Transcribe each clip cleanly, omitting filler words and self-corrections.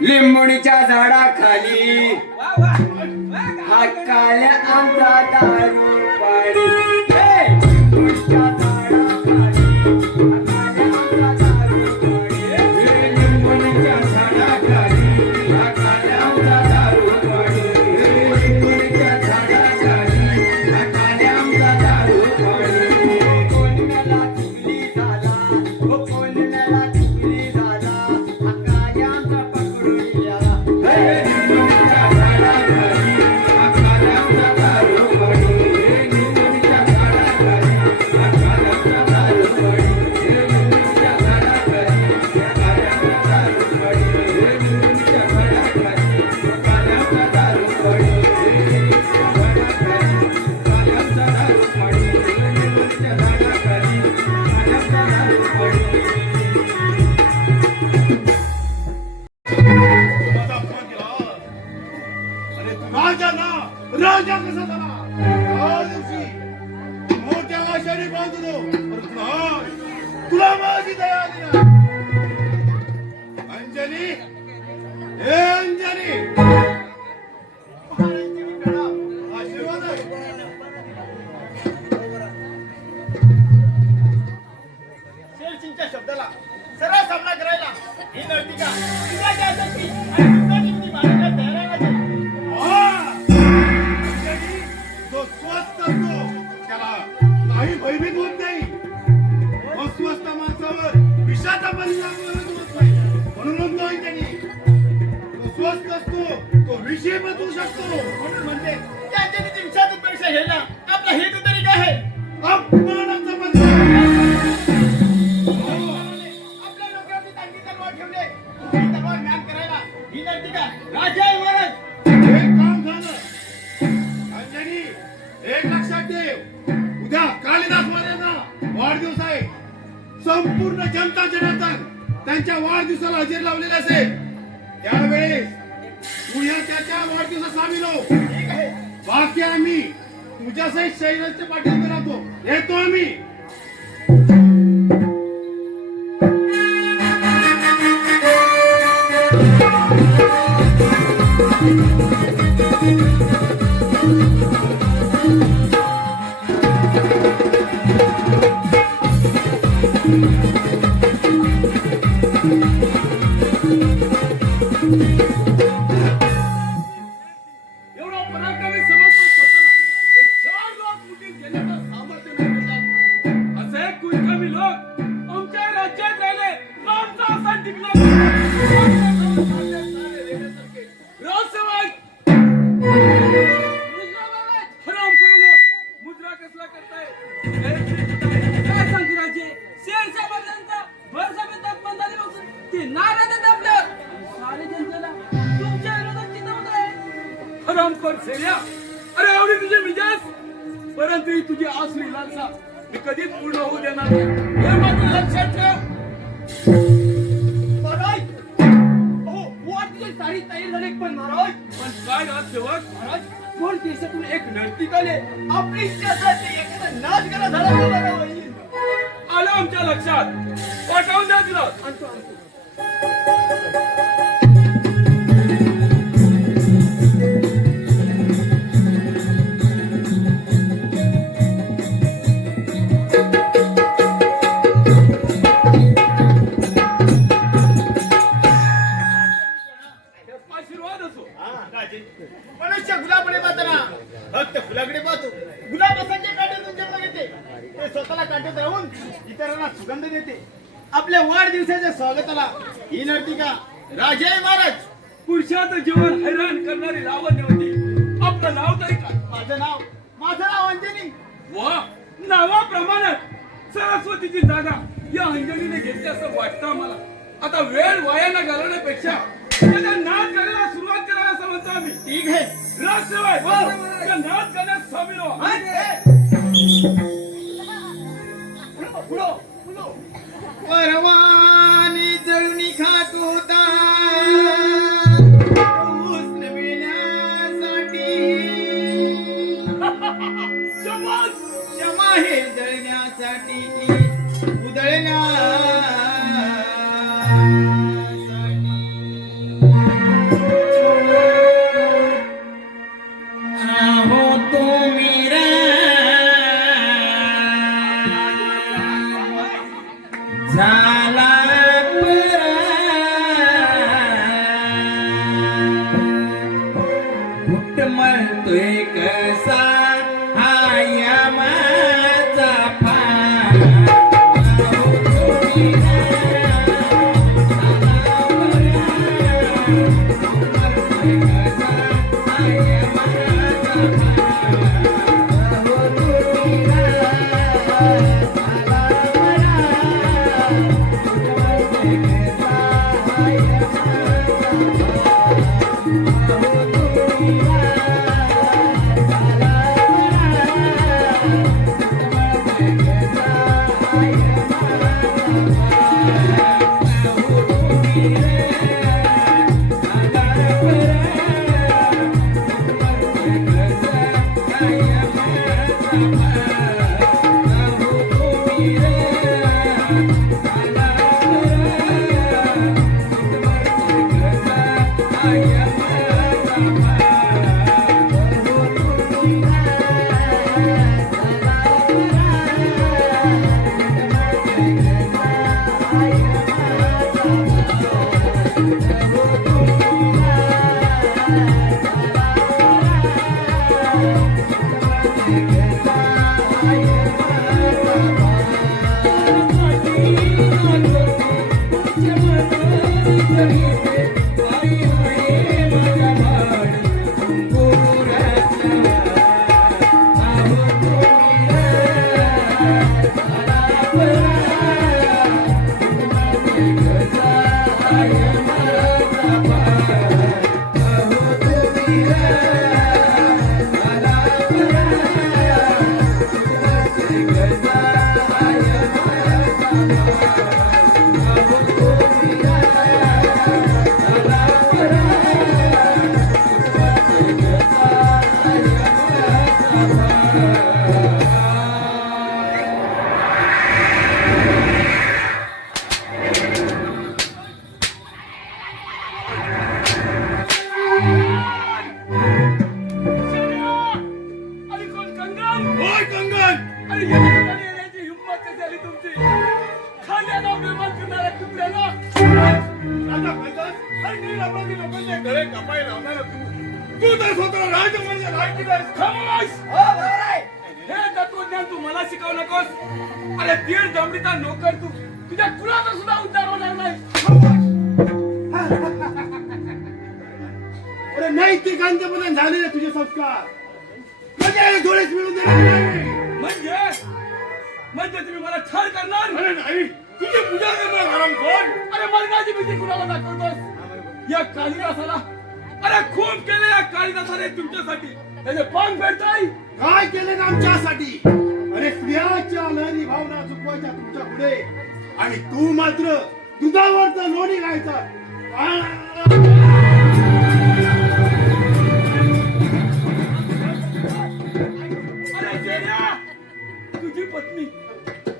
लिंबुणीच्या झाडाखाली हा काल्या आमचा दारू पाणी लिंबुणीच्या झाडाखाली हा काल्या आमचा दारू पाणी लिंबुणीच्या झाडाखाली हा काल्या आमचा दारू पाणी लिंबुणीच्या झाडाखाली हा काल्या आमचा दारू पाणी कोण मला चुकली झाला कोण मला चुकली झाला हा काल्या आमचा पकडून या लिंबुणीच्या झाडाखाली हा काल्या आमचा दारू पाणी लिंबुणीच्या झाडाखाली हा काल्या आमचा दारू पाणी लिंबुणीच्या झाडाखाली हा काल्या आमचा दारू पाणी लिंबुणीच्या झाडाखाली हा काल्या आमचा दारू पाणी लिंबुणीच्या झाडाखाली काल्या आमचा दारू पाणी लिंबुणीच्या झाडाखाली काल्या आमचा दारू पाणी माझा फोन केला. अरे तू राजा ना, राजा कसा झाला? त्या दिवशी मोठ्या आशाने बांधलो, परंतु नाही, तुला माझी दया आली नाही. अंजली, हे अंजली, आशीर्वाद आहे. शेरसिंगच्या शब्दाला सरळ सामना करायला ही नर्तिका तुझ्या काय शक्ती आणि तुझ्या जिंकणी मारायला तयार आहे. अंजली, जो स्वस्त असतो त्याला काही भयभीत होत नाही. अस्वस्थ माणसावर विषाचा परिणाम होत नाही. म्हणून म्हणतो अंजली, जो स्वस्त असतो तो विषय बदलू शकतो. म्हणून म्हणते त्या अंजलीची विषातून परीक्षा घ्यायला आपला हेतू तरी काय आहे? अपमानाचा बदला. आपल्या लोकांनी तांगी तलवार ठेवले ही तलवार ज्ञान करायला ही नर्तिका राजा आहे महाराज. हे काम झालं. अंजनी, एक लक्षात ठेव, उद्या कालिदास महाराजांचा वाढदिवस आहे. संपूर्ण जनता जनार्दन त्यांच्या वाढदिवसाला हजेरी लावलेली असेल. त्यावेळेस तू या त्याच्या वाढदिवसात सामील हो. ठीक आहे. बाकी आम्ही तुझ्या सहित शैलाच्या पाठीवर राहतो. येतो आम्ही. एवढा पराक्रमी समजतो स्वतःला, पण 4 लाख मुली घेण्याचं सामर्थ्य नाही मिळतात. असे कुलकर्मी लोक आमच्या राज्यात राहिले. रामचा असा टिकला हराम करणं मुद्रा कसला करताय? काय सांगू राजे, शेरच्या बदल्यांचा भरसभेत अपमान झाल्यापासून ते नाराज आहेत आपल्यावर. सारे जनतेला तुमच्या विरोधात चिंतावत आहे. हरामखोर सेन्या, अरे एवढी तुझी मिजाज, परंतु ही तुझी असली लालसा मी कधीच पूर्ण होऊ देणार नाही. हे मात्र लक्षात ठेव. महाराज, अहो, वाटली सारी तयार झाली पण महाराज, पण काय राज सेवक, महाराज, दोन दिवसातून एक नर्तिकाने आपली इच्छासाठी एखादा नाच करा झाला तर बरं होईल. आलं आमच्या लक्षात. पाठवून द्या तिला. आणतो आणतो. आशीर्वाद असो. हा, राजे, मनुष्य गुलाबाकडे पाहताना फक्त फुलाकडे पाहतो. गुलाब असंख्य काट्यातून जन्म घेते. ते स्वतःला काट्यात राहून इतरांना सुगंध देते. आपल्या वाढदिवसाच्या स्वागताला ही नर्तिका राजा आहे महाराज. पुरुषाचं जीवन हैराण करणारी लावण्य होती. आपलं नाव तरी काय? माझं नाव अंजनी. वा, नावाप्रमाणे सरस्वतीची जागा या अंजलीने घेतली असं वाटतं मला. आता वेळ वायाला घालवण्यापेक्षा त्याचा नाच करायला सुरुवात करायला असं म्हणतो आम्ही. ठीक आहे. राजसेवाय, त्या नाच करण्यात सामील व्हा. परवानी जळूनी खात होता ऊस मिळण्यासाठी. क्षमा हे जळण्यासाठी उधळण्यासाठी. आणि कोण कंगन? होय कंगन. अरे या ठिकाणी येण्याची हिंमत कशी आली तुमची? खांद्याला बेमान करणाऱ्या कुत्र्याला आता कंगन आणि नीलअपराधी लोकांचे गळे कापायला लावणारा तू तर स्वतःला राजमार्ग राज केलास. खामोश! हे तत्वज्ञान तू मला शिकवू नकोस. अरे दीड दमडीचा नोकर तू, तुझ्या कुणाचा सुद्धा उद्धार होणार नाही. अरे नैतिकांतपणे झालेले तुझे संस्कार म्हणजे डोळेच मिळून देणार नाही. म्हणजे तुम्ही मला ठार करणार? अरे नाही तुझी पूजा करणार हराम कोण. अरे मरणाची भीती कुणाला दाखवतोस? या कालिदासाला, अरे खूप केलं या कालिदासाने तुमच्यासाठी. त्याचे पांग फेडताय. काय केले ना आमच्यासाठी. अरे स्त्रियाच्या लहरी भावना चुकवायच्या तुमच्या पुढे आणि तू मात्र दुधावरचा लोणी घ्यायचा. अरे जेर्या, तुझी पत्नी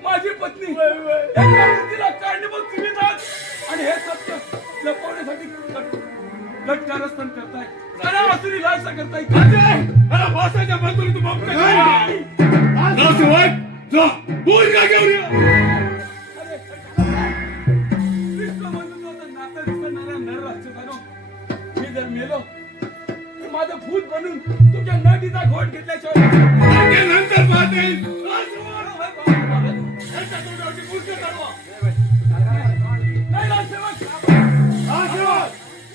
माझी पत्नी एका वृत्तीला कारणीभूत तुम्हीच आहात. आणि हे सत्य लपवण्यासाठी लटकारस्थान करताय. अरे वासुरी लालसा करताय. अरे वासाच्या बाजूला तू बघतोय काय? जा मुलगा घेऊन ये. अरे विश्वबंधूचं नातं विसरणाऱ्या नरराक्षसानो, मी जर मेलो तर माझं भूत बनून तुमच्या नदीचा घोट घेतल्याशिवाय ते नंतर पाहते. त्यांच्या तोंडावरची मूर्ती काढवा. नाही राजसेवक,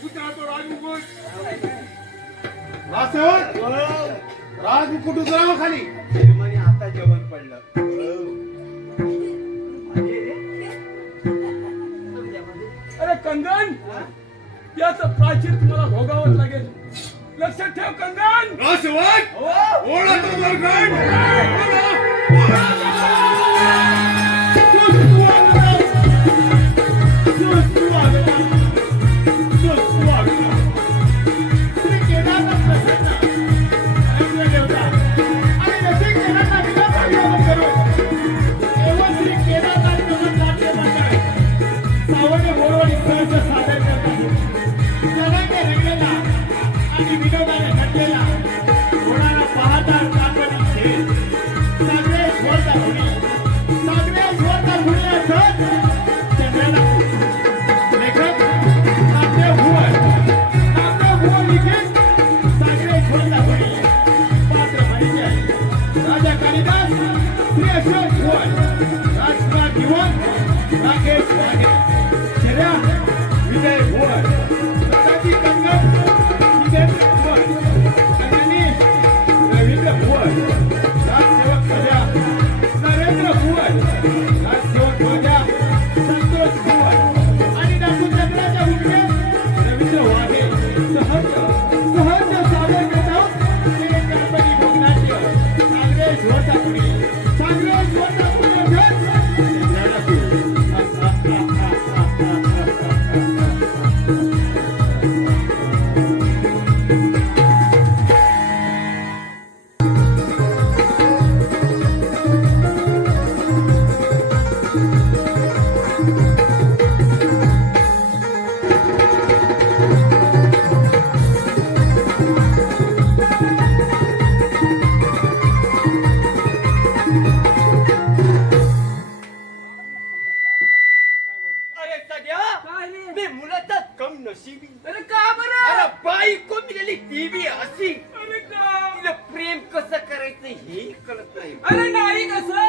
उद्या तो राजमुकुट. राजमुकुट उतरावं खाली. आता जेवण पडलं. अरे कंगन, याचं प्राचित तुम्हाला भोगावंच लागेल. लक्षात ठेव कंगन. राजसेवक ओळा तो दरगड. राजा कालिदास श्री अशोक भुवन राजकुमार दिवन राकेश वाघे शर्या विजय भुवन प्रसादी कंगन जितेंद्र भुवन अग्रणी रवींद्र भुवन राजसेवक सजा नरेंद्र भुवन राजसेवक माझ्या संतोष भुवन आणि नागपूरच्या हुकमे रवींद्र वाघे सहज सादर करत आहोत गणपती भोगनाट्य सांगरेश वरचाकुडी सांगरेश वरचाकुडी अरे सगळ्या काय रे? मी मुलाचा कम नशिबी. अरे का बरं? अरे बायको मिळाली ती बी अशी. अरे का? तिला प्रेम कसं करायचं हे कळत नाही. अरे नाही कसं?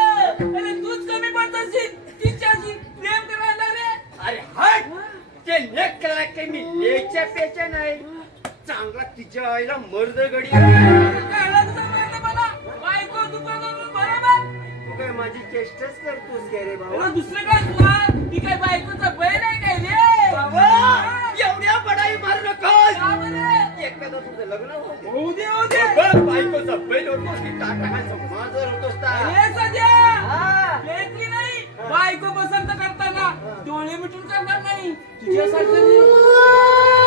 अरे तूच कमी पडत असेल तिच्याशी प्रेम करायला रे. अरे हट ते एक कला काही मी लेच्या पेच्या नाही चांगला तिच्या आईला मर्द गडी कळलं तुझं म्हणणं मला? बायको दुकानावर बरोबर. तू काय माझी चेष्टाच करतोस काय रे अरे बाबा दुसरं काय तुला? ती काय बायकोचा बैल आहे काय रे? बाबा एवढ्या बडाई मारू नकोस का बरं? एखादा तुझं लग्न होते होऊ दे, होऊ दे. बायकोचा बैल होतोस की टाटाखालचा माजर होतोस ता अरे सध्या हा. लेकरी नाही, बायको पसंत करताना डोळे मिटून करणार नाही तुझ्यासारखं नाही.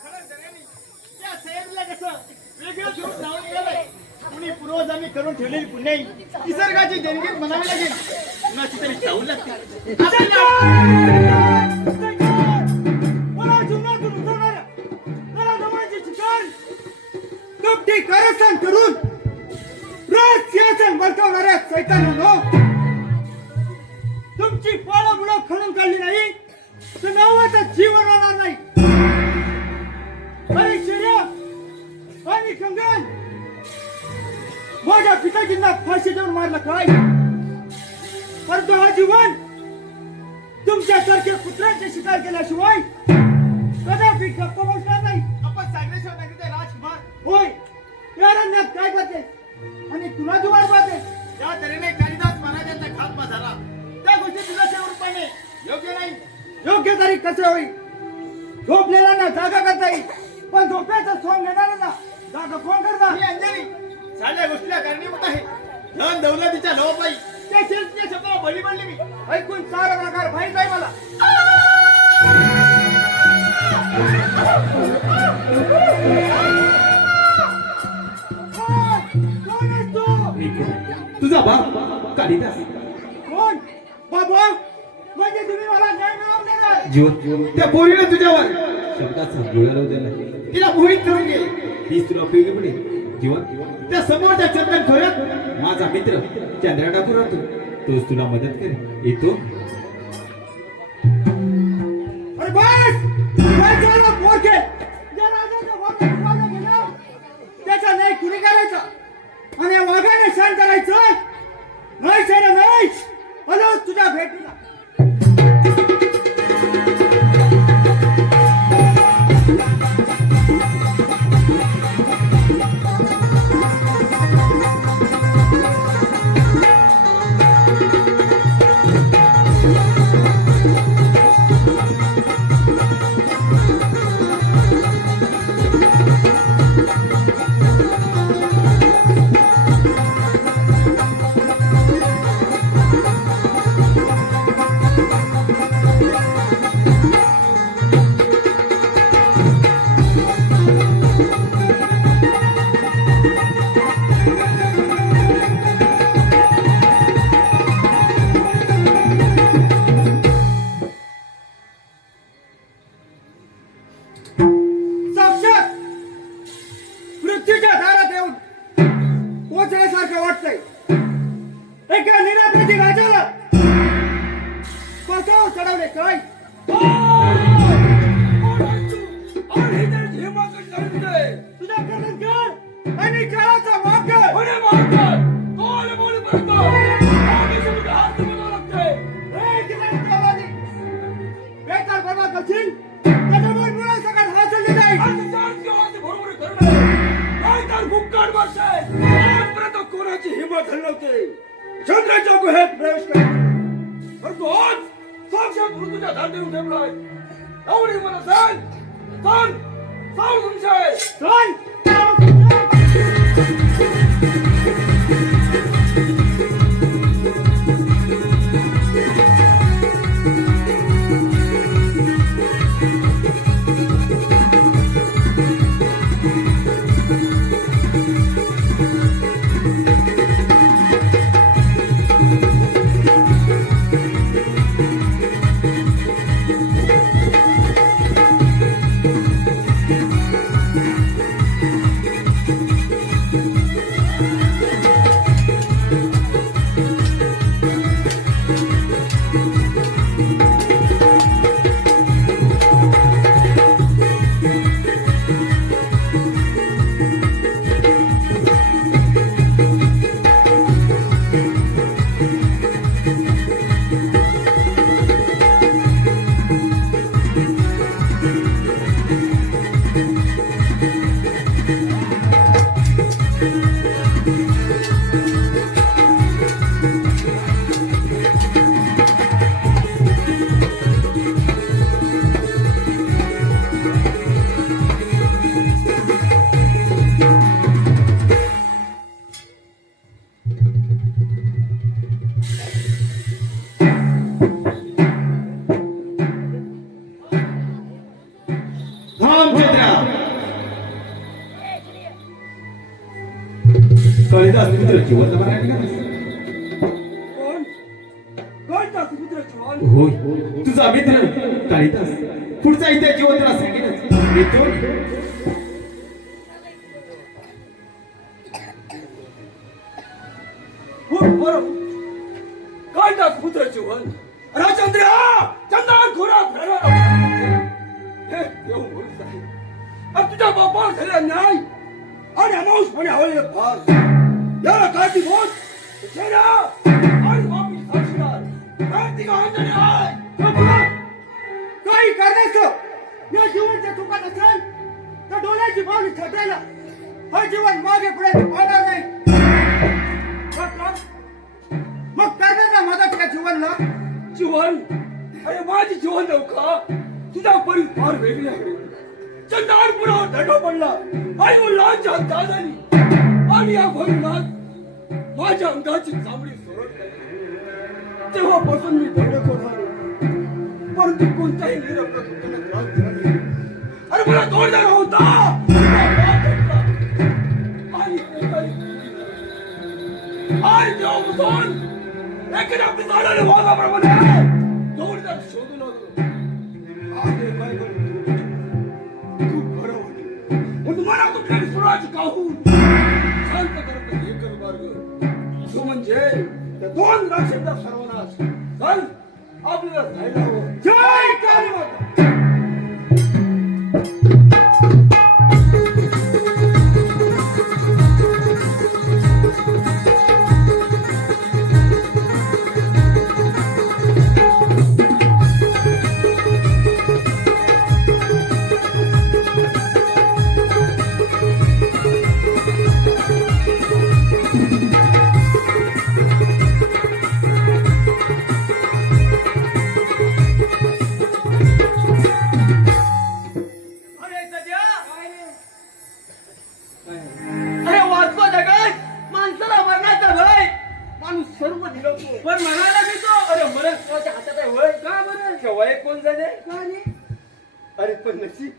त्या सह्याद्रीला कसं वेगळं स्वरूप नाव मिळालंय. कुणी पूर्वजांनी करून ठेवलेली पुण्याई निसर्गाची देणगी म्हणावी लागेल. कुणाची तरी चावल लागते. मला जीवनातून उतरणाऱ्या मला जवळची ठिकाण कपटी कारस्थान करून रोज सिंहासन बळकावणाऱ्या सैतानांनो तुमची पाळमुळं खणून काढली नाही तर नावाचं जीवन राहणार नाही. आणि शर्या आणि कंगन माझ्या पिताजींना फाशी देऊन मारलं काय परंतु हा जीवन तुमच्यासारख्या पुत्रांचे शिकार केल्याशिवाय कदापि गप्प बसणार नाही. आपण सांगण्याशिवाय नाही ते राजकुमार. होय या अरण्यात काय करते आणि तुला जुवाड पाहते त्या तऱ्हेने कालिदास महाराजांचा खात्मा झाला. त्या गोष्टी तुझ्या रूपाने योग्य नाही. योग्य तरी कसे होईल झोपलेल्यांना जागा करता येईल पण झोपेचं सोंग घेणाऱ्यांना जागा कोण करता. ही अंजली साऱ्या गोष्टीला कारणीभूत आहे. धन दौलतीच्या लोभापायी त्या शेल्सच्या शब्दाला बळी पडली मी. ऐकून सारा प्रकार माहीत आहे मला. कोण आहेस तू? तुझा बाप कालिदास कोण बाबा म्हणजे तुम्ही मला न्याय मिळवून देणार. जीवन त्या पोरीने तुझ्यावर शब्दाचा गोळा लावू दिला तिला मोहित करून गेली हीच तुला उपयोगी पडेल. जीवन त्या समोरच्या चंदन खोऱ्यात माझा मित्र चंद्रा ठाकूर राहतो तोच तुला मदत करेल. येतो अरे बस काय झालं पोरके ज्या राजाच्या वाघात वाघा गेला त्याचा नाही कुणी करायचा आणि वाघाने शांत करायचं नाही सेना नाही आलो तुझ्या भेटीला. साक्षात मृत्यूच्या दारात येऊन पोचण्यासारखं वाटतंय. एका निरापराधी राजाला पासावर चढवले काय तुझ्या कर्तन आणि काळाचा मार्ग बेकार बाबा करशील त्याच्यामुळे मुळा सकाळ हासले जाईल. कोणाची हिंमत हलवते चंद्राच्या गुहेत प्रवेश करायचे परंतु आज साक्षात मृत्यूच्या धांदीवर ठेवलाय. एवढी मला सांग सांग सांग संशय सांग. रामचंद्र कालिदास मित्र जिवंत मराठी कोण कोण दासपुत्र चव्हाण होय तुझा मित्र कालिदास पुढचा इतिहास जिवंत सांगेनच येतो हो बरोबर काय दासपुत्र चव्हाण राजचंद्र चंदन खोरा फेरा हे देव बोलत आहे अब तुझ्या बापावर झाला न्याय आणि अमावस्याने हवले फार याला काठी बोल शेरा आणि बापी साक्षीदार कार्तिक अंजनी आहे काही करण्याचं या जीवनाच्या चुकात असेल तर डोळ्याची पावली ठरवायला हा जीवन मागे पुढे पाहणार नाही मग करणार ना मदत या जीवनला जीवन अरे माझी जीवन नौका तुझ्या परी फार वेगळी आहे चंदारपुरावर दंड पडला आई मुलांच्या हत्या झाली आणि या भरुणात माझ्या अंगाची चामडी सोडली तेव्हापासून मी दंडखोर झालो परंतु कोणत्याही निरपराध लोकांना त्रास दिला नाही अरे मला तोडणार होता आणि तेव्हापासून एखाद्या पिताने वाघाप्रमाणे तोडणार शोधू लागलो आज हे काय करू खूप बरं वाटलं म्हणून मला तुमच्या स्वराज काहून शांत करत एकच मार्ग तो म्हणजे त्या दोन राक्षसांचा सर्वनाश चल आपल्याला जायला हवं जय काली माता अरे वाचतो जगात माणसाला मरण्याचा भय माणूस सर्व निघतो पण म्हणायला घेतो अरे मरण कोणाच्या हातात आहे वय का बरं केव्हा कोण झाले का रे अरे पण नशीब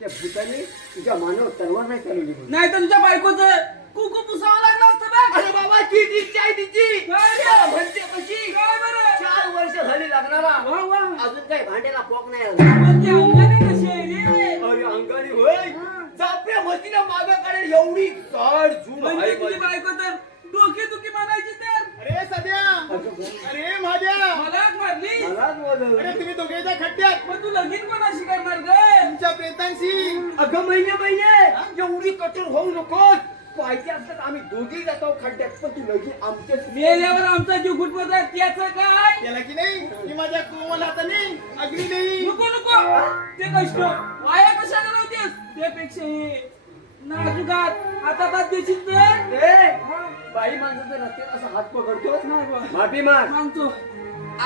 त्या भूताने तुझ्या मानव तलवार नाही चालवली म्हणून. नाही तर तुझ्या बायकोचं कुकू पुसावं लागलं असतं बघ अरे बाबा किती इच्छा आहे तिची काय रे? त्याला म्हणते कशी काय बरं 4 वर्ष झाली लागणारा वा वा अजून काही भांड्याला पोक नाही आला म्हणजे अंगाने कशी आहे रे अरे अंगाने होय जापल्या मतीला मागं काढेल एवढी काळ झूम म्हणजे आहे तुझी माझी. बायको तर डोके दुखी म्हणायची तर अरे सध्या अरे माझ्या मला मारली मलाच बोलव. अरे तुम्ही दोघेच्या खड्ड्यात मग तू लगीन कोणाशी करणार ग तुमच्या प्रेतांशी अगं महिने एवढी कठोर होऊ नकोस पाहिजे असतात आम्ही दोघी जातो खड्ड्यात पण तू लगेच आमच्याच मेल्यावर आमचा जीव घुटमत आहे त्याचं काय त्याला की नाही मी माझ्या कोमल हाताने अग्नी देई नको नको ते कष्ट वाया कशाला नव्हतेस त्यापेक्षा हे नाजुकात आता देशील तर ए, बाई माणसाचं रस्त्यात असा हात पकडतोस नाही बा. माफी माग सांगतो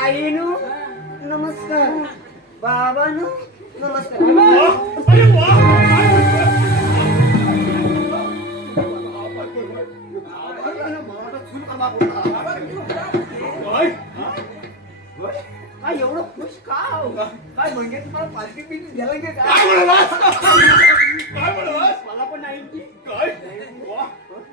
आईनू नमस्कार बाबानू नमस्कार अरे वा काय एवढं खुश का हो? काय म्हणजे तुम्हाला पालखी पिंकी घ्यायला की काय काय म्हणालास काय म्हणालास मला पण नाही की काय वा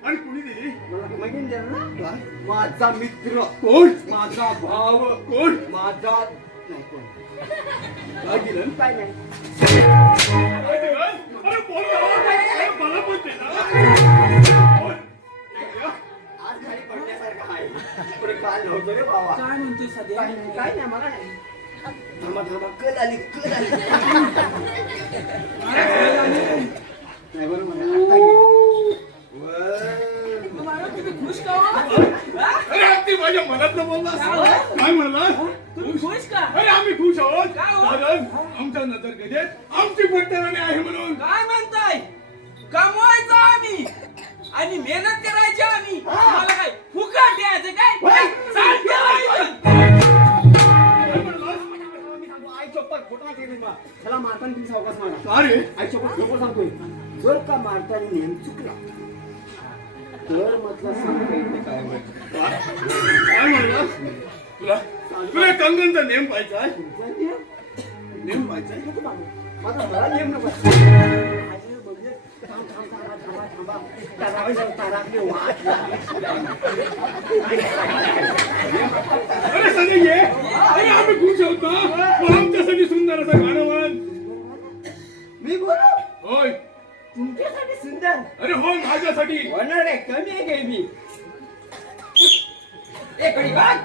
आणि कुणी दिली मला मागीन द्याल ना माझा मित्र कोण माझा भाव कोण माझा नाही कोण काय दिलं काय नाही काय दिलं अरे बोल ना अरे मला पण दे ना बोल. आज खाली पडण्यासारखं आहे पुढे काल नव्हतं रे बाबा काय म्हणतोय सध्या काय नाही मला नाही थांबा थांबा कल आली नाही बरं म्हणा, आता गेली. महाराज तुम्ही खुश का हो? हा? अरे अगदी माझ्या मनातलं बोललास. काय म्हणला? तुम्ही खुश का? अरे आम्ही खुश आहोत का हो? कारण आमच्या नजरगेत आमची पट्टराणी आहे म्हणून. काय म्हणताय? कमवायचं आम्ही आणि मेहनत करायची आम्ही. मला काय फुकट द्यायचं काय? चालतं नाही. आई चप्पल खोटा नाही केली बा. त्याला मारताना तुम्ही सावकाश मारा. अरे आई चप्पल नको सांगतोय. जर का मारताना नेम चुकला तर म्हटलं सांगता येत नाही काय वाटतं. काय म्हणला? तुला कंगनचा नेम पाहिजे आहे? नेम पाहिजे आहे? माझा मला नेम नको. माझे बघले, थांब, थांब, थांबा, थांबा, थांबा. ताराकडे वाट लागली. अरे सगळे ये. अरे आम्ही खुश आहोत ना. मग आमच्यासाठी सुंदर असं गाणं म्हण. मी बोलू होय. तुमच्यासाठी सुंदर अरे हो माझ्यासाठी. होणार आहे. कमी आहे काय मी एक घडी बघ.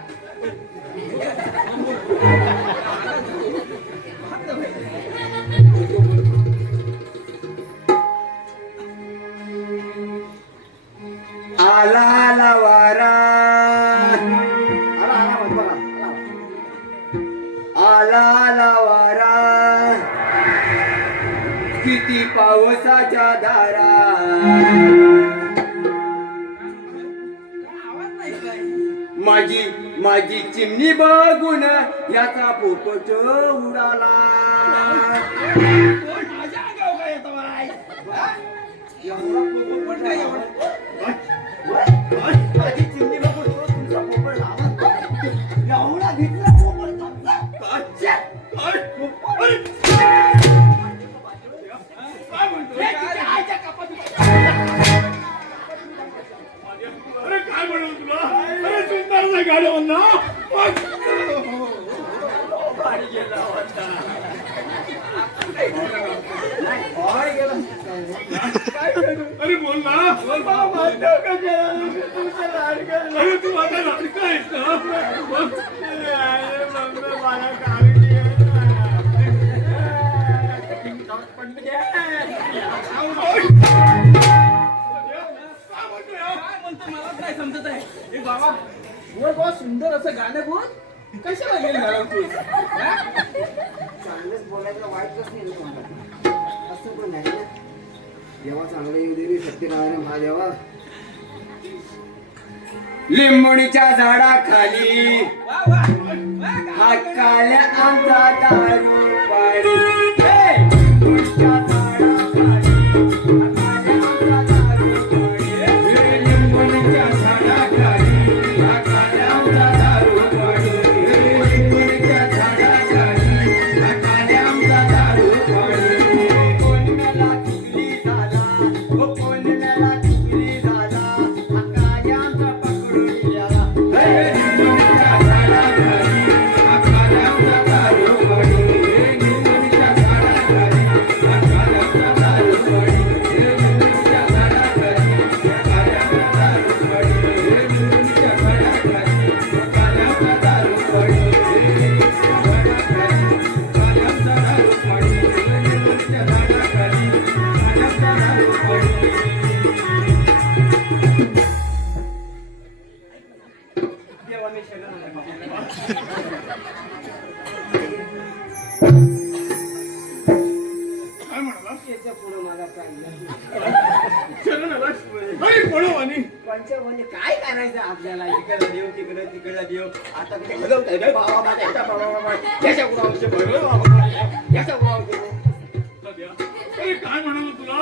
आला आला वारा आला आला म्हणतो बघा. आला आला वारा किती पावसाच्या धारा आवाज नाही काय? माझी माझी चिमणी बघून याचा पोपट उडाला. माझ्या अंगावर काय येतं बाई? हा? एवढा पोपट काय एवढा? माझी चिमणी बघून तुमचा पोपट लावा. एवढा घेतला पोपट थांबला. काय म्हणतो? आईच्या कपात अरे काय म्हणू तुला? अरे सुंदर असं गाणं म्हण ना. पाणी गेला होता. पाणी गेला. काय करू? अरे बोल ना. बाबा म्हणतो का गेला? तुमचं लाडकं. अरे तू माझा लाडका आहेस ना. अरे मम्मी मला काढून दे. पण दे. काय म्हणतो मलाच नाही समजत आहे. ए बाबा बोल बाबा, सुंदर असं गाणं बोल. कशाला गेली घालवतोय? हा? चांगलंच बोलायचं वाईटच नाही ना तुम्हाला. असं पण नाही ना. देवा चांगलं येऊ दे रे सत्यनारायण महादेवा. लिंबुणीच्या झाडाखाली वा वा वा गा. हा काल्या आमचा दारू पाणी. हे! लिंबुणीच्या झाडाखाली हा काल्या आमचा दारू पाणी. हे! लिंबुणीच्या झाडाखाली हा काल्या आमचा दारू पाणी. हे! लिंबुणीच्या झाडाखाली हा काल्या आमचा दारू पाणी. कोण मेला चुकली झाला, ओ कोण मेला चुकली झाला, हा काल्या आमचा पकडून गेला. हे! लिंबुणीच्या झाडाखाली हा काल्या आमचा दारू पाणी. हे! लिंबुणीच्या झाडाखाली हा काल्या आमचा दारू पाणी. हे! लिंबुणीच्या झाडाखाली हा काल्या आमचा दारू पाणी. हे! लिंबुणीच्या झाडाखाली हा काल्या आमचा दारू पाणी. हे! लिंबुणीच्या झाडाखाली काल्या आमचा दारू पाणी. हे! लिंबुणीच्या झाडाखाली काल्या आमचा दारू पाणी. देवाने शरण आलं बाबा. काय म्हणाला? याच्या पुढं मला काय नाही. शरण आलास? अरे पळवानी. पंचवने काय करायचं आपल्याला? इकडं देव तिकडं देव. आता कुठे घालवताय रे बाबा माझ्या याच्या बाबा याच्या कुणावरचे भरलं बाबा याच्या कुणावरचे. अरे काय म्हणाला तुला?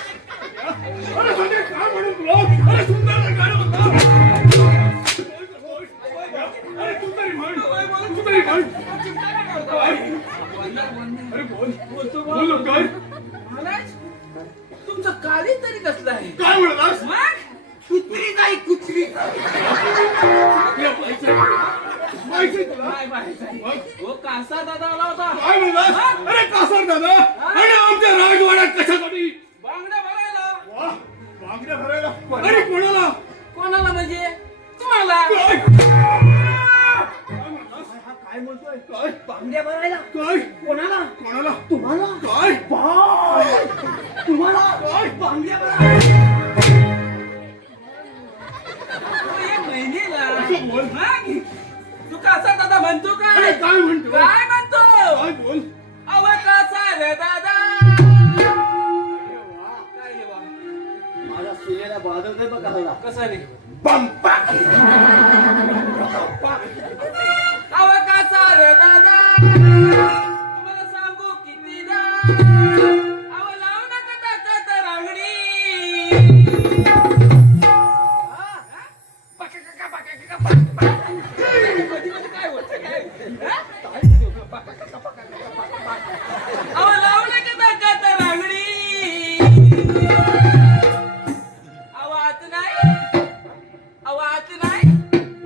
अरे सगळे काय म्हणू तुला? अरे सुंदर असं गाणं म्हणतो. अरे तू तरी म्हण. तू तरी म्हण. अरे बोल. बोल लवकर. महाराज तुमचं काळी तरी कसलं आहे? काय म्हणालास? मग कुत्री नाही कुत्री. तुला पाहिजे तुला? काय पाहायचं? हो कासा दादा आला होता. काय म्हणलास? अरे कासर दादा आणि आमच्या राजवाड्यात कशासाठी? बांगड्या बघायला. वाह, बांगड्या भरायला. अरे कोणाला? बांगड्या भरायला काय कोणाला कोणाला तुम्हाला काय बाय तुम्हाला काय बांगड्या भरायला एक महिनेला असं बोल. मग तू कसा दादा म्हणतो अरे काय काय म्हणतो काय म्हणतो काय बोल अव कसा रे दादा काय रे वा माझा सुनेला बाजवतोय बघ हल्ला कसा रे पंपा अव कसा रे दादा तुम्हाला सांगू कितीदा अव लावू नका ताकद रांगडी मध्ये काय होतं काय अव लावू नका ताकद रांगडी आवाज नाही आवाज नाही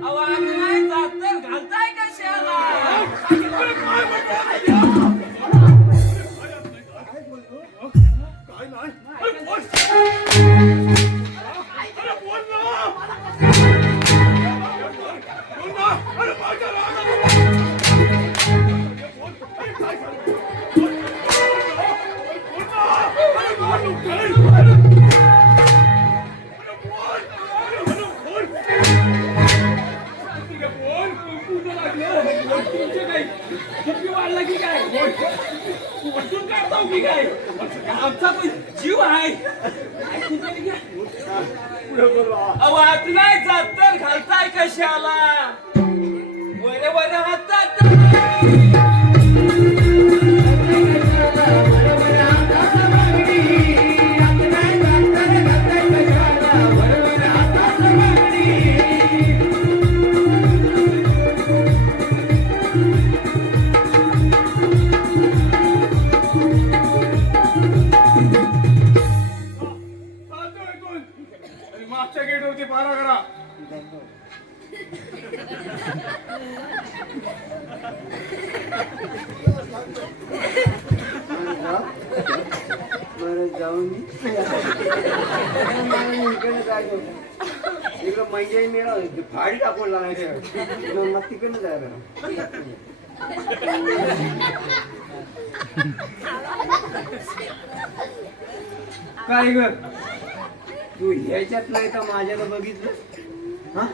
आवाज नाही जात घालताय कशाला काय नाही अरे बोल अरे बोल ना बोल ना अरे माझ्या रागाला बोल अरे काय झालं बोल ना अरे बोल लवकर अरे बोल अरे बोल तुमचे काय किती वाढला की काय वरतून काढतो की काय आमचा पण जीव आहे आवाज नाही जात तर घालताय कशाला वर वर हातात चालतो इथून आणि मागच्या गेटवरती पारा करा बरं जाऊन इकडे जायचं इकडं म्हणजे मिळालं फाडी टाकून लागायचं मग तिकडनं जायला काय ग तू ह्याच्यात नाही तर माझ्याला बघितलं हा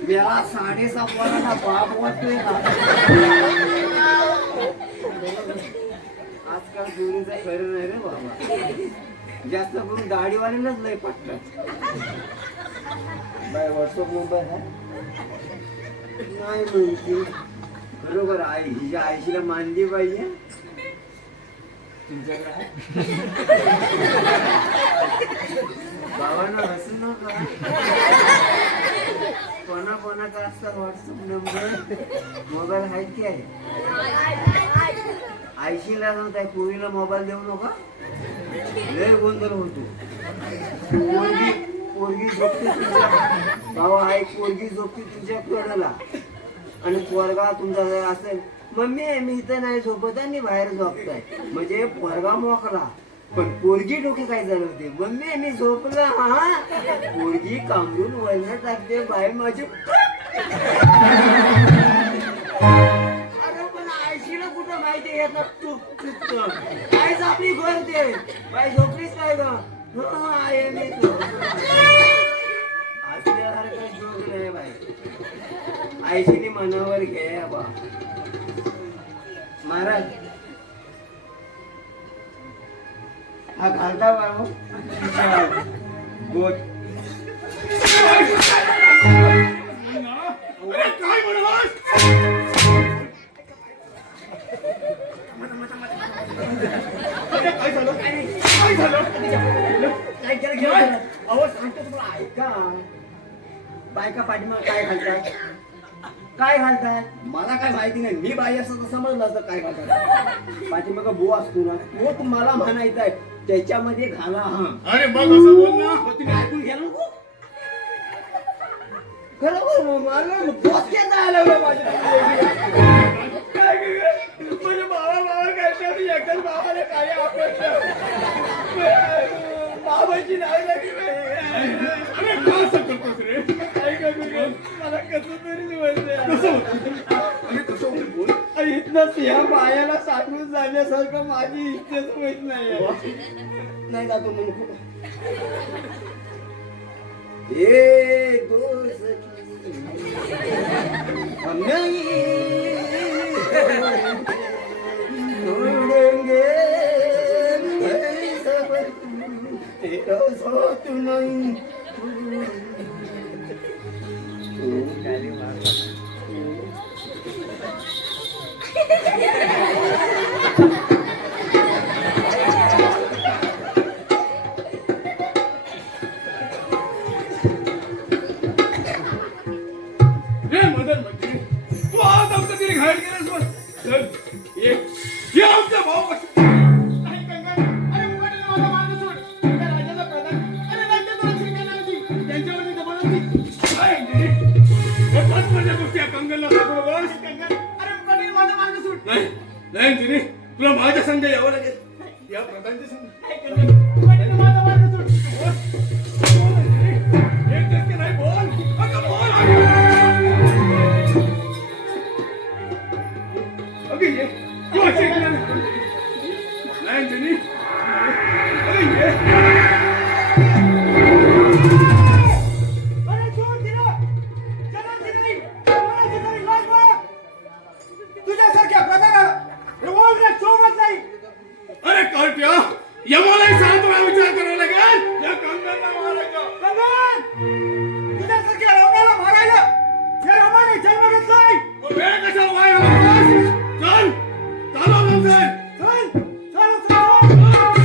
मला 7:30 वाजता बाप वाटतोय ना आजकाल दोन्हीचा खरं नाही रे बाबा जास्त करून दाढीवाल्यालाच लय पटतात बाय व्हॉट्सअप नंबर आहे नाही म्हणते बरोबर आई हिच्या आईशीला मानली पाहिजे तुमच्याकडे आहे बाबांना हसू नका कोणाचा असतात व्हॉट्सअप नंबर मोबाईल आहे की आहे आईशीला सांगताय पोरीला मोबाईल देऊ नका लय गोंधळ होतो पोरगी झोपते तुमच्या बाबा आई पोरगी झोपते तुमच्या कडेला आणि पोरगा तुमचा जर असेल मम्मी मी इथं नाही झोपत आणि मी बाहेर झोपताय म्हणजे पोरगा मोकळा पण पोरगी डोके काय झालं होते मम्मी मी झोपला हा पोरगी कांबरून वळण टाकते बाई माझी अरे पण आयशीला कुठं माहिती येतात तू कायच आपली घर ते बाई झोपलीच काय ग आहे मी असल्यासारखं जोग नाही बाई आयशीने मनावर घे बा महाराज हा घालता बाबू गोट काय म्हणालास काय झालं काय झालं काय केलं घेऊन अहो सांगतो तुम्हाला ऐका बायका पाठीमाग काय घालतात मला काय माहिती नाही मी बाई असं तर समजलं असतं काय घालतात पाठीमाग बो असतो ना तो तुम्हाला म्हणायचा आहे त्याच्यामध्ये घाला हा अरे बघ असं बोल ना मग तुम्ही ऐकून घ्या नको खरं मला बोसक्यात जायला लागलं माझ्या बाबा करतात एकच बाबाला काय बाबाची नाव लागली अरे काय असं करतोस रे मला कसं तरी कसं होतं अरे कसं होतं उगाच या बायाला सांगून जाण्यासारखं माझी इज्जत होत नाही नाही जातो म्हणून ये दोस्त हम नहीं छोड़ेंगे सब तेरा साथ नहीं रे मदन मंत्री तू आज आमचं तिने घायल केलंस बस चल ये आमचा भाऊ नाही कंगन अरे मुकाटीने माझा मार्ग सोड त्या राजाचा प्रधान अरे राज्य तुला शिकायला होती त्यांच्यावरती जबरदस्ती काय अंजनी बस माझ्या गोष्टी या कंगनला सांगू बस कंगन अरे मुकाटीने माझा मार्ग सोड नाही नाही अंजनी तुला माझ्या संग यावं लागेल या प्रधानच्या संग नाही कंगन मुकाटीने माझा मार्ग सोड बोल अंजनी एक की नाही बोल अगं बोल अगं ये तू असे केलं नाही अंजनी अगं ये अरे सोड तिला जनाची नाही कोणाची तरी लाज बघ तुझ्यासारख्या प्रकाराला रिव्हॉल्वर सोबत नाही अरे कार्ट्या यमालाही सांगतो मला विचार करावा लागेल या कंगनला मारायचं कंगन तुझ्यासारख्या रवणाला मारायला या रमाने जन्म घेतलाय मग वेळ कशाला वाया घालवतोस? चल चालव लवकर चल चल चल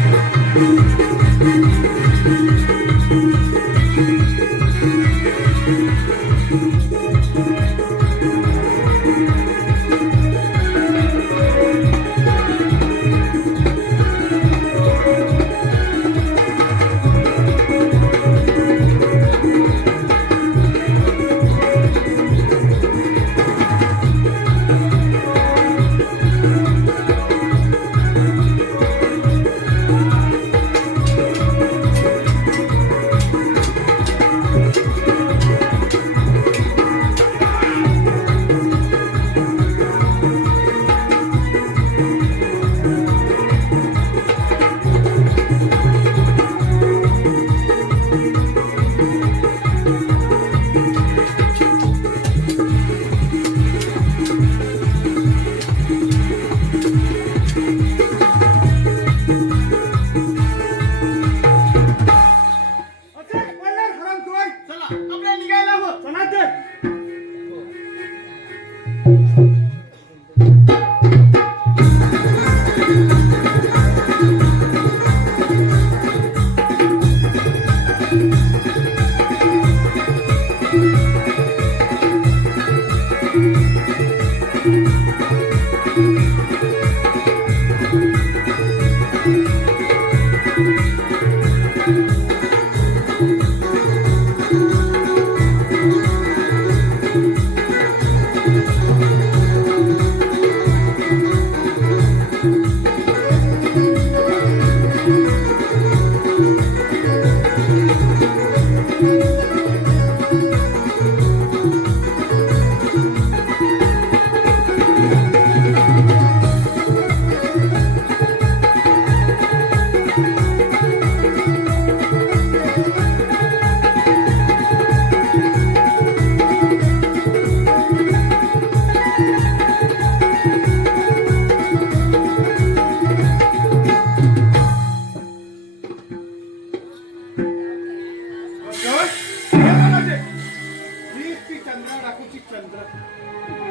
चला आपल्याला निघायला हवं चला तर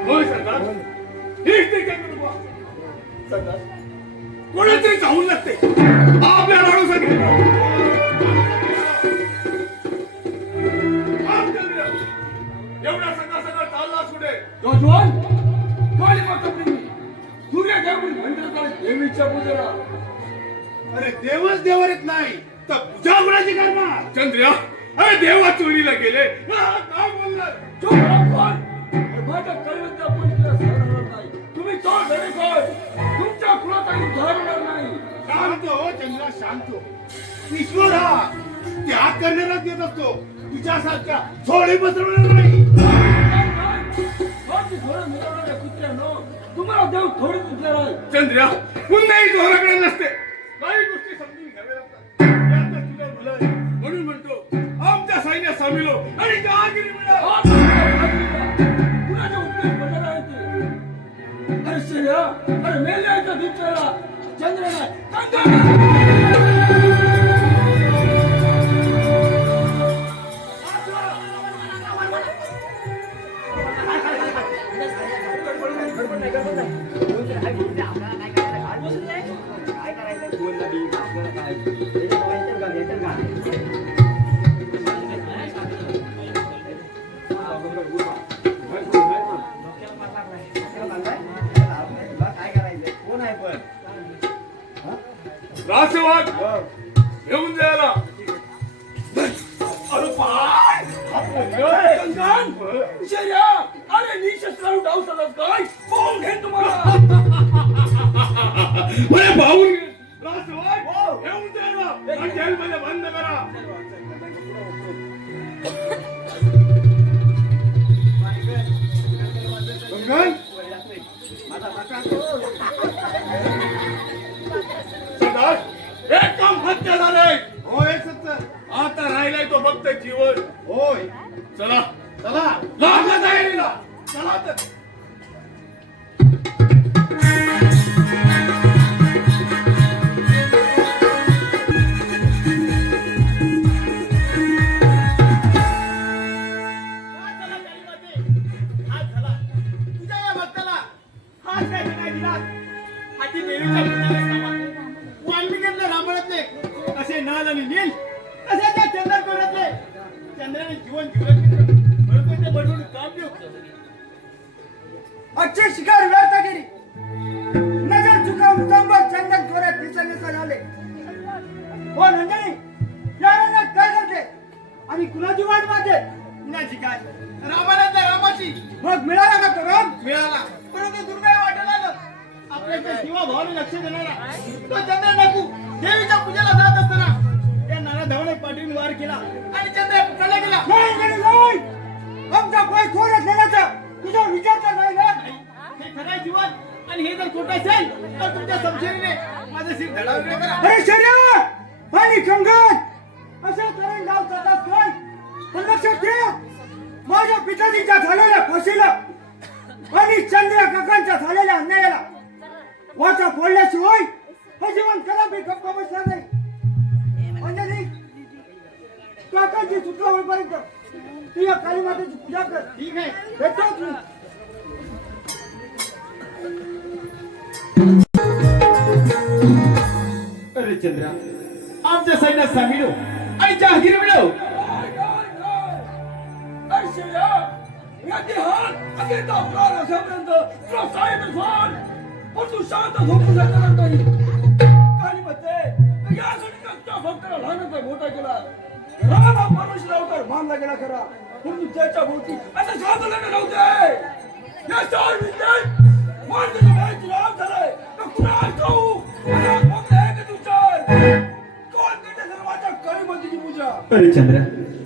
होय सरदार हीच ते चंद्रबा सरदार कोणातरी चाहून लागते आपल्या लाडू सांगेल एवढा सकाळ सकाळ चालला पुढे जवान काळी माता सूर्य देवून मंदिरात देवीच्या पूजेला अरे देवच देवरीत नाही तर पूजा कुणाची करणार चंद्रिया अरे देवा चोरीला गेले काय बोलणार चुप राहा माझ्या कळवत्या पूजेला सरणार नाही तुम्ही तो घरी काय तुमच्या कुळात आणि धरणार नाही शांत हो चंद्रा शांत हो ईश्वर हा त्याग करणाराच देत असतो तुझ्यासारख्या सोडे बसवणार नाही बाकी थोडं मिळवणाऱ्या कुत्र्यानो तुम्हाला देव थोडी कुत्र्या आहे. चंद्रा पुन्हाही जोराकडे नसते काही गोष्टी समजून घ्याव्या लागतात यातच तुझं भलं आहे. म्हणून म्हणतो आमच्या सैन्यात सामील हो आणि जहागिरी मिळव. कुणाच्या उपयोग पडणार आहे ते? अरे श्रेया, अरे मेल्याच्या भिक्षाला चंद्र नाही रासवाद घेऊन जायला अरे पाय कंगन, श्रेया, अरे निशस्त्र डावसाला काय पाहून घे तुम्हाला. अरे भाऊ रासवाद घेऊन जायला आणि जेलमध्ये बंद करा. कंगन सरदार एक काम हत्या झालंय. होय सत्तर आता राहिलाय तो फक्त जीवन. होय चला चला लागला तयारीला चला तर. तुझ्या या भक्ताला हाच काय नाही दिला. हाती देवीच्या पूजेला सामान. वाल्मिकीतले रामळतले असे नाल आणि नील असे त्या चंद्रकोरातले चंद्राने जीवन जीवन म्हणून ते बडबड काम देऊ. अच्छे शिकार व्यर्थ केली नजर चुकावून संभव चंदन खोऱ्यात दिसण्याचा झाले हो नंदिनी या रंगात काय करते आणि कुणाची वाट पाहते कुणाची काय रामानंद रामाची. मग मिळाला का तो राम मिळाला परंतु दुर्दैव वाटेल आलं. आपल्या जीवा भावाने लक्ष देणारा तो चंद्र नको देवीच्या पूजेला जात असताना त्या नाना धावणे पाठवून वार केला आणि चंद्र पकडला गेला. नाही नाही नाही आमचा पाय खोऱ्यात नेण्याचा तुझा विचार तर नाही ना हे खरं आहे जीवन आणि हे जर खोटं असेल तर तुमच्या समशेरीने माझं सिर धडावकडे करा. अरे शर्या आणि कंगन असे तरुण डाव चालतात काय पण लक्षात ठेव माझ्या पिताजीच्या झालेल्या फाशीला आणि चंद्र काकांच्या झालेल्या अन्यायाला वाचा फोडल्याशिवाय हे जीवन कदापि गप्प बसणार नाही. अंजली काकांची सुटका होईपर्यंत तू या काली मातेची पूजा कर. ठीक आहे भेटतो तू अरे चंद्रा आमच्या सैन्यात सामील हो आणि जहागिरी मिळव. अरे श्रेया, या देहात अखेर आपला रसापर्यंत तुला साहेब फोन पण तू शांत झोपू शकणार नाही. आणि म्हणते यासाठी त्या भक्ताला लहानाचा मोठा केला. राम हा परमेश्वर अवतार मानला गेला खरा पण त्याच्या भोवती असं साधलं नव्हते. या चार विद्येत माणसाचं व्हायचं राम झालंय तर कुणाला जाऊ मला फक्त एक विचार कोण करते सर्वांच्या काळीमातीची पूजा. अरे चंद्रा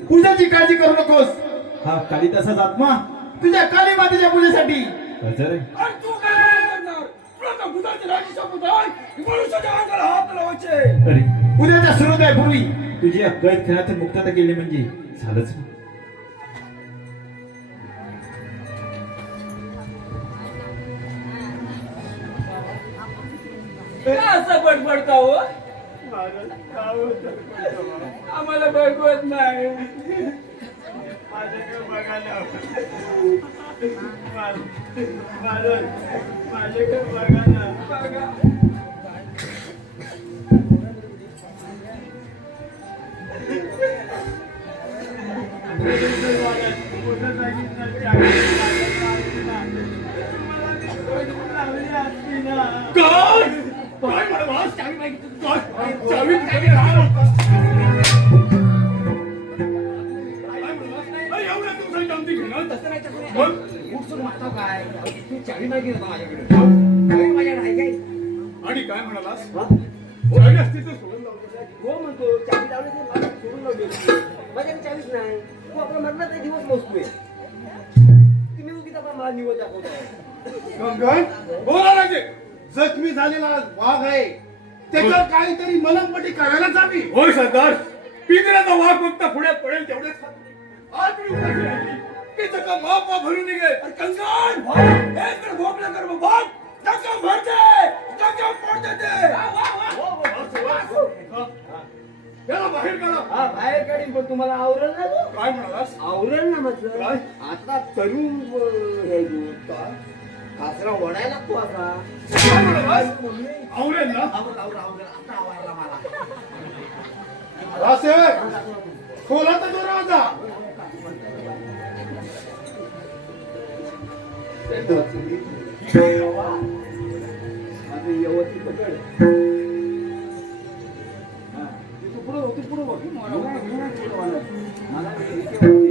पूजाची काळजी करू नकोस. हा कालिदासाचा आत्मा तुझ्या काली मातेच्या पूजेसाठी हजर आहे. आणि तू काय करणार? तुला तर बुधाची राजी शपथ आहे मनुष्याच्या अंगाला हात लावायचे. अरे उद्याच्या सूर्योदयापूर्वी तुझी या कैद खेळातून मुक्तता केली म्हणजे झालंच. असं बडबडता हो आम्हाला बघवत नाही. माझ्याकडे बघायला माझ्याकडे बघा ना बघा काय काय म्हणालास? चावी मागितली. काय? चावी तुझ्याकडे राहिली. काय म्हणालास? अरे एवढ्या दिवसांची आमची घेणार तसं नाही तसं मग? नाही उठसून मागतो काय तू चावी माहिती होता माझ्याकडे चावी माझ्याकडे आहे काय आणि काय म्हणालास? हा? चावी असती तर सोडून लावतो. हो म्हणतो चावी लावली तर मला सोडून लावली माझ्याकडे चावीच नाही तू आपला मरणाचा दिवस मोजतोय तुम्ही चुकीचा पण मला निवड दाखवतो. गंगन बोला राजे. जखमी झालेला वाघ आहे, त्याच्यावर काहीतरी मलमपट्टी करायलाच हवी. होय सरदार, पिंजऱ्याचा वाघ फक्त पुढ्यात पडेल तेवढेच खातो. आज मी उपाशी राहिली. तिचं का माप भरून निघेल. कंगन हे तर भोगलं कर बाप. टक्का भरते, टक्का पडते ते. त्याला बाहेर काढा. हा बाहेर काढीन, पण तुम्हाला आवरण ना तो? काय म्हणालास? आवरण ना म्हटलं. काय? आता तरुण हे दूध का काचरा ओढायला लागतो आता. काय म्हणालास? आवरेल ना? आवरण आता आवडला मला. रासे खोला तर दरवाजा. आता व्यवस्थित पकड. हा, तू पुढं बघ. मला नाही इथे होती.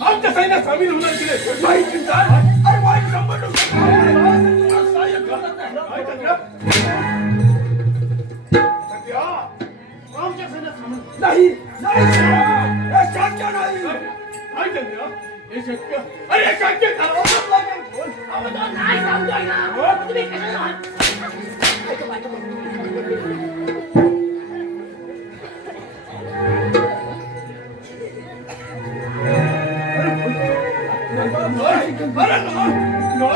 आमच्या सैन्यात सामील होणार की नाही? नाही चिंता. अरे वाईट शंभर लोक. तुम्हाला सहाय्य करणार नाही. काय चंद्रा? सध्या आमच्या सैन्यात सामील नाही नाही हे शक्य नाही. काय चंद्रा? हे शक्य. अरे हे शक्य करावंच लागेल. नाही सांगतोय ना तुम्ही कशाला अरे no.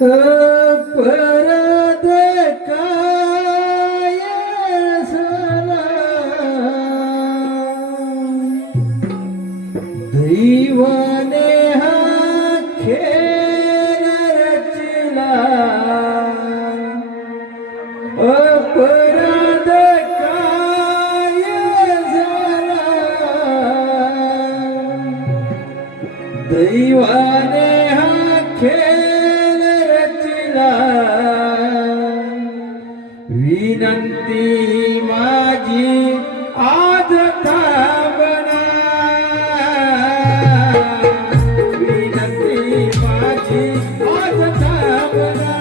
परद काय झाला दैवाने हा खेळ रचला. अपराध काय झाला दैवाने हा खेळ रचला. विनंती माझी आज थांबना. विनंती माझी आज थांबना.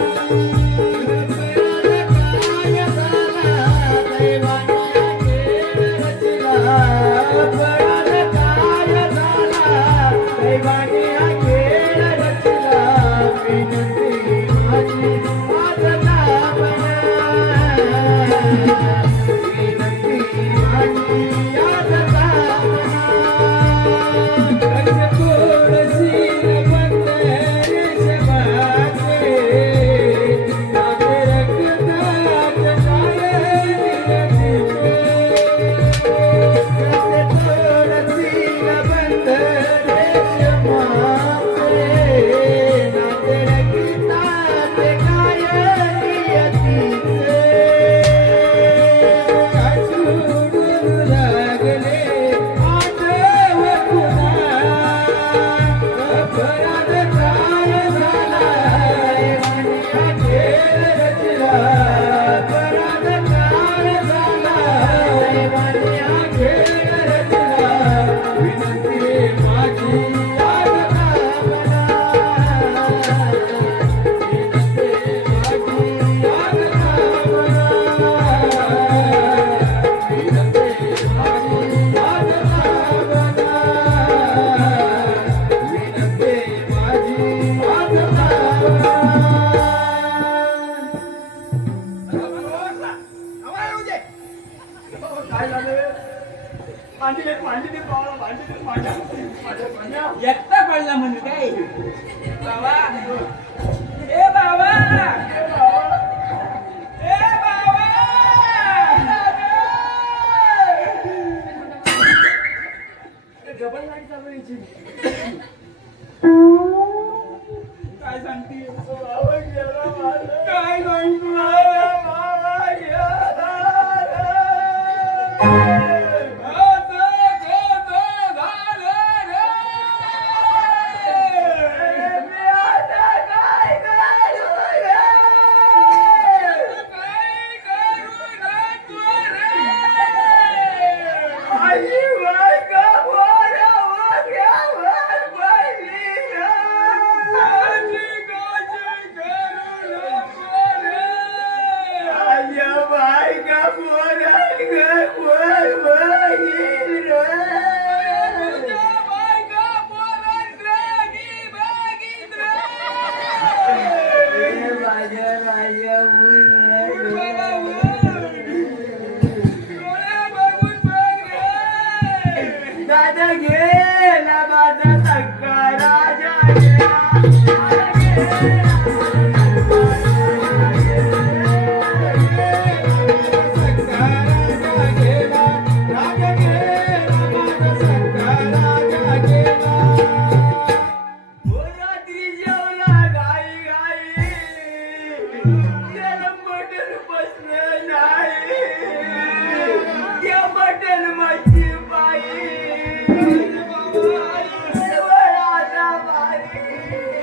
एकटा पडला म्हणजे काय बाबा. ए बाबा, ए बाबा, डबल लाईट चालू यायची. काय सांगते काय काय सांगतो माझ्या मुलाला बाबा, डोळे बघून बघ रे. दादा गेला माझा सक्का राजा गेला. रात्री जेवला घाई घाई त्याला मटण बसलं नाही त्या मटण माझी बाई वळाचा बाई.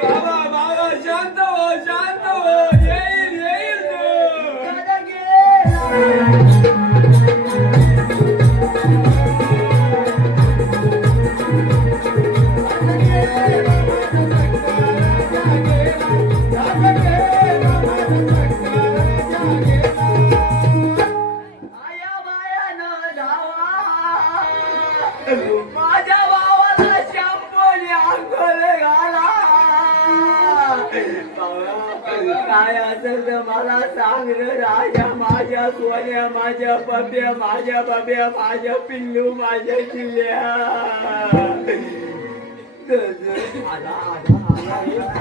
बाबा, बाबा, शांत हो, शांत हो. येईल, येईल तो. दादा गेला. आया बायानं धावा. माझ्या भावाला शंभोनी अंघोळ घाला. काय असेल तर मला सांग रे राजा. माझ्या सोन्या, माझ्या बब्या, माझ्या बब्या, माझ्या पिल्लू, माझ्या किल्ल्या. आला आला आला.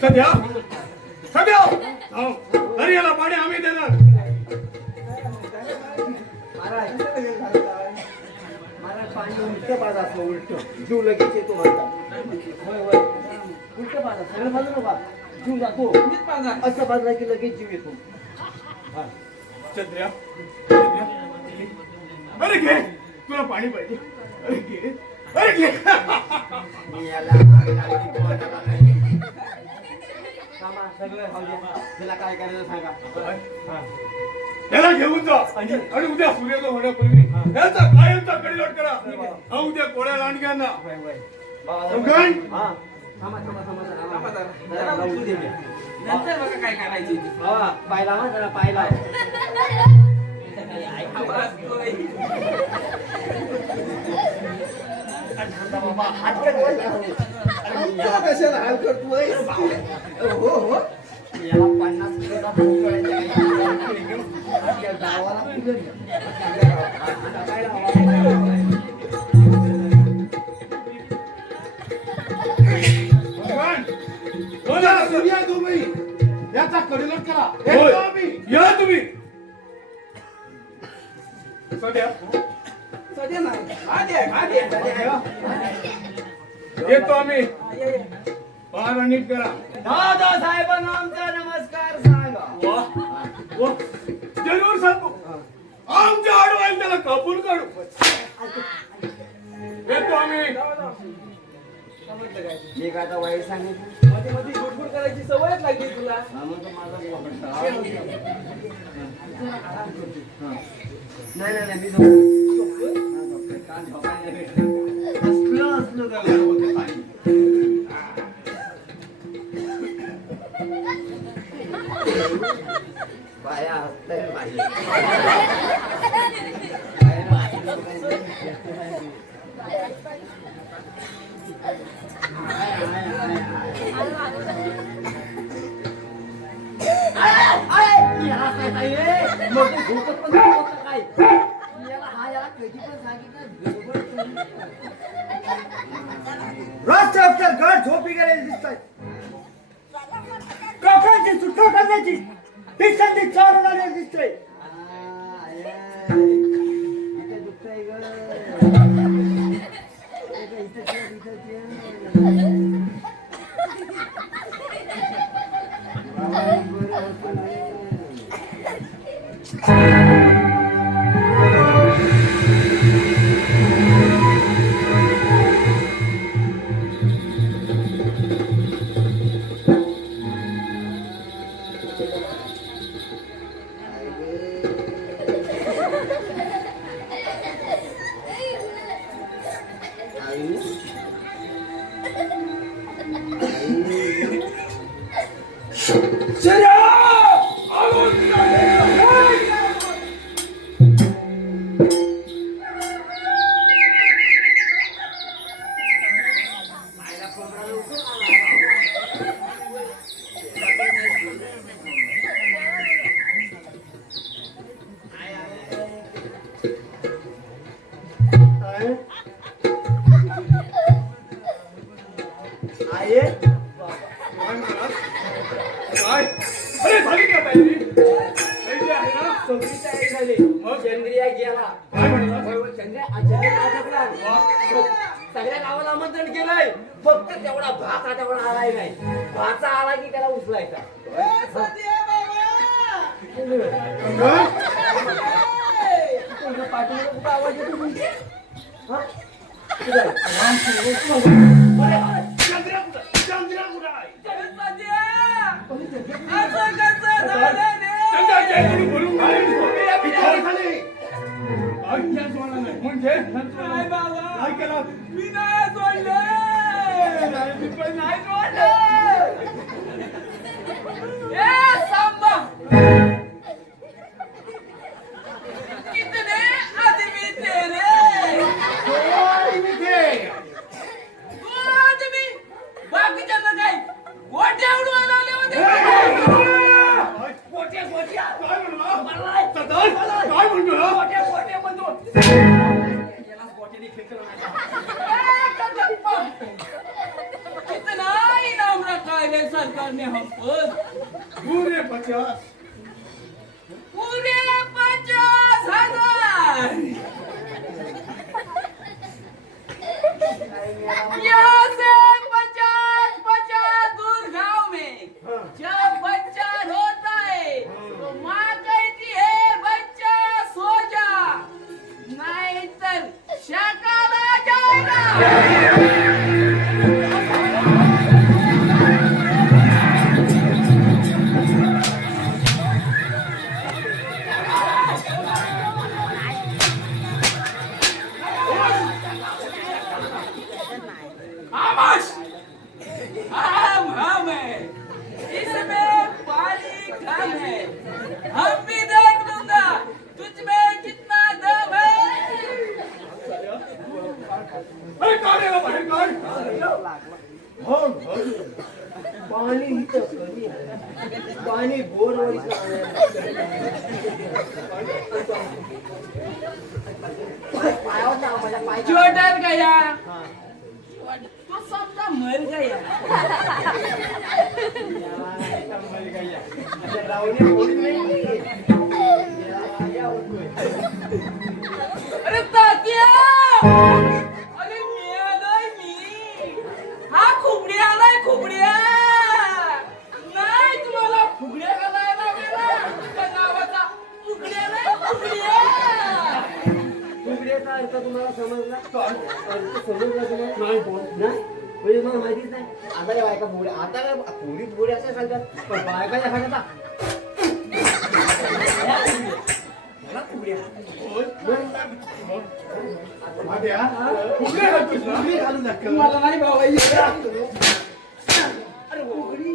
सध्या सध्या हो, अरे याला पाणी आम्ही देणार. महाराज पाणी उलट पाजा असं उलट जीव लगेच येतो म्हणतात. होय होय उलट पाजा सगळं बाजू नका जीव जातो. मीच पाजा. असं बाजला की लगेच जीव येतो. चंद्र्या अरे घे तुला पाणी पाहिजे. अरे घे अरे घे. मी याला कामा सगळं राहू द्या. त्याला काय करायचं सांगा. याला घेऊन जा आणि उद्या सूर्योदय होण्यापूर्वी याचा कायमचा कडिलोट करा. हा उद्या कोळ्या लांडग्यांना होय होय उगण. हा थांबा थांबा थांबा थांबा जरा. जरा. जरा लावू दे मी. नंतर बघा काय करायची ती. हा पाहिला हा जरा पाहिला. आवाज तोय. बाबा हात कशाला हाल करतोय. हो हो याला 50 किलोचा भाऊ कळायचा गावाला सूर्या तुम्ही याचा कडिलोट करा. होय. येतो आम्ही. या तुम्ही सध्या सध्या नाही. आधी, आधी. येतो आम्ही. पार नीट करा. दादा साहेबांना आमचा नमस्कार सांगा. वा जरूर सांगू. आमच्या आडवायला त्याला कापून काढू. येतो आम्ही. मी काय आता वाईट सांगितलं. मध्ये मध्ये गुडगुड करायची सवयच लागली तुला. हा, मग तर माझा नाही नाही नाही मी झोपतोय. काल झोपायला भेटलं. असलं त्याला होतं काही. बाया हसताय झोपी गेलेली दिसतात. काकांची सुटका करण्याची ही संधी चालून आलेली दिसते. चंद्रा आलो तुझ्या आहे काय म्हणालास? काय अरे झाली का तयारी तयारी आहे ना सगळी तयारी झाली मग? चंद्रिया गेला काय म्हणाला सगळ्या गावाला आमंत्रण केलंय फक्त तेवढा भाचा तेवढा आलाय नाही भाचा आला की त्याला उचलायचा तुमच्या पाठीमागे कुठं आवाज येतो तुमचे? हा? कुठं आहे? चंद्रा कुठं आहे चंद्रा जय बोलून म्हणजे नाही बाबा काय केलं मी नाही सोडले मी पण नाही जोडलं. ए सांबा कितने आदमी तेरे तू आदमी बाकीच्यांना काय गोट्या उडवायला आले होते गोट्या गोट्या काय म्हणला मला सदर काय म्हणतो हा? गोट्या गोट्या म्हणतो याला गोट्याने खेचलं नाही. कितना इनाम रखा है सरकार ने हम पर पूरे 50 पूरे 50,000 यहाँ से 50 दूर गांव में जब बच्चा रोता है तो माँ कहती है बच्चा सो जा नहीं तर शाकाल आ जाएगा आवाज हम है इसमें पानी कम है हम भी देख लूंगा तुझ में कितना दम है अरे काय रे बाहेर काय पाणी इथं कमी आहे. पाणी बोरवरीचं पायावर लावा, माझ्या पायाच्या- चोटर गया तो समझा मर गया अशा लावण्या बोलून नाही. या उठतोय. अरे तात्या अरे मी आलोय मी हा खुबड्या आलाय खुबड्या नाही तुम्हाला फुगड्या घालायला लागला त्या गावाचा फुगड्या नाही फुगड्या फुगड्याचा अर्थ तुम्हाला समजला? अर्थ समजला तुम्हाला? नाही बोल. नाही? म्हणजे मला माहितीच नाही. आता या बायका फुगड्या आता काय पोरी फुगड्या असं सांगतात पण बायका या सांगतात मला फुगड्या. भाट्या कुठे घालतोस ना फुगडी घालू नका. मला नाही बाबा अरे फुगडी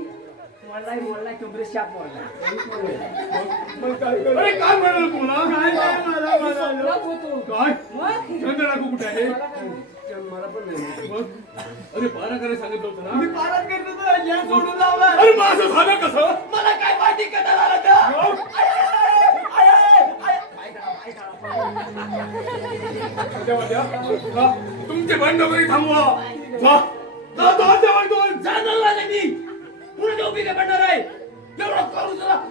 मोडलाय कबरे शाप मोडलाय. अरे काय म्हणाल तुला काय होतो काय मग चंद्र डाकू कुठे आहे मला पण नाही. मग अरे पारा करायला सांगितलं होतं ना मी पारात करतो तर या सोडून लावला. अरे मग असं झालं कसं मला काय माहिती कसा झाला तर? तुमचे भांडण वगैरे थांबवा जा जा जा जेवण दोन जाणार नाही मी. पुढे जाऊ मी काय करणार आहे? एवढं करू चला.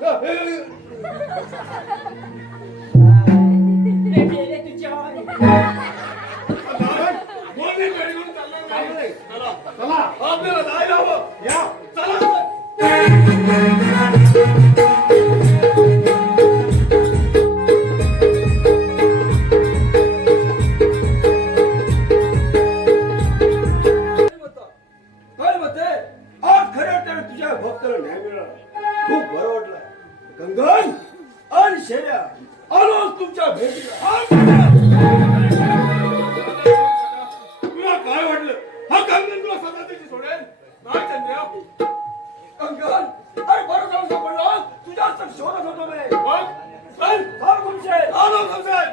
बोलणे घरी घेऊन चालणार नाही चला चला आपल्याला जायला हवं या चला काय म्हणते आज खऱ्या अर्थाने तुझ्या भक्ताला न्याय मिळाला खूप बरं वाटलं कंगन आणि शेऱ्या आलोच तुमच्या भेटीला तुला काय वाटलं हा कंगन तुला सदा त्याची सोडेल नाही चंद्र कंगन अरे बरं जाऊन सापडला आलो भाऊसाहेब.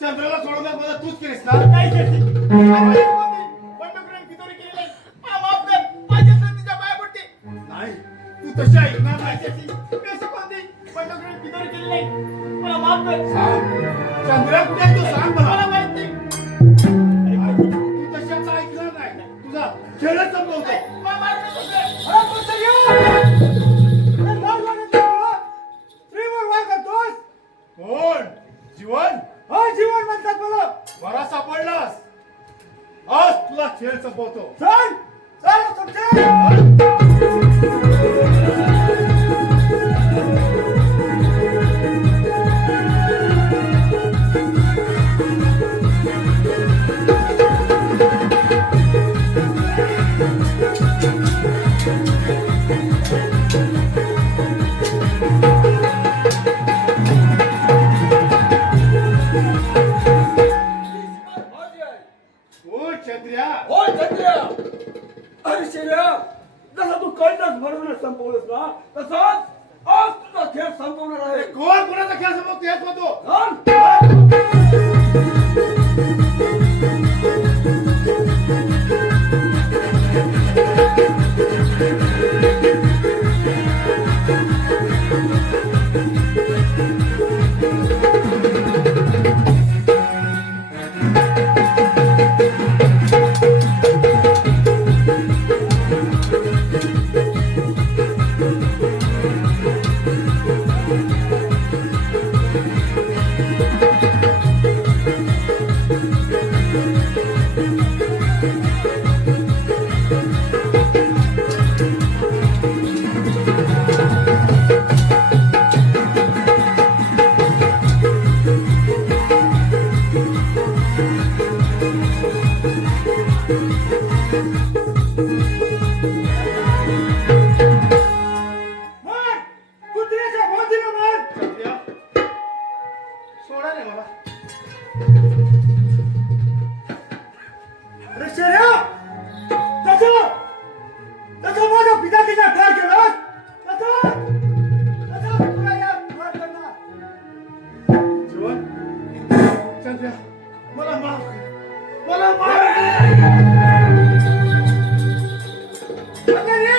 चंद्राला सोडवण्यात मला तूच केलीस ना. नाही शेती. आम्हाला बंडखोरांनी पितोरी केली नाही. मला माफ कर. माझ्या संधीच्या पाया पडते. नाही तू तशी ऐकणार नाही नाही. शेती. मी अशी कोणती बंडखोरांनी पितोरी केली नाही. मला माफ कर. सांग चंद्रा कुठे आहे तू सांग मला मला. माहित नाही. तू तशाच ऐकणार नाही. तुझा खेळच संपवतो. मला माफ कर तुझं. कोण जीवन जीवन म्हणतात मला. बरा सापडलास. आज तुला खेळ संपवतो. चल. चल तुमचे. कोण चंद्र्या. हो चंद्र अरे शेऱ्या जसा तू कळताच भरून संपवलंस ना तसंच आज तुझा खेळ संपवणार आहे. कोण कोणाचा खेळ संपवतो हेच होतो. चल. अंजनी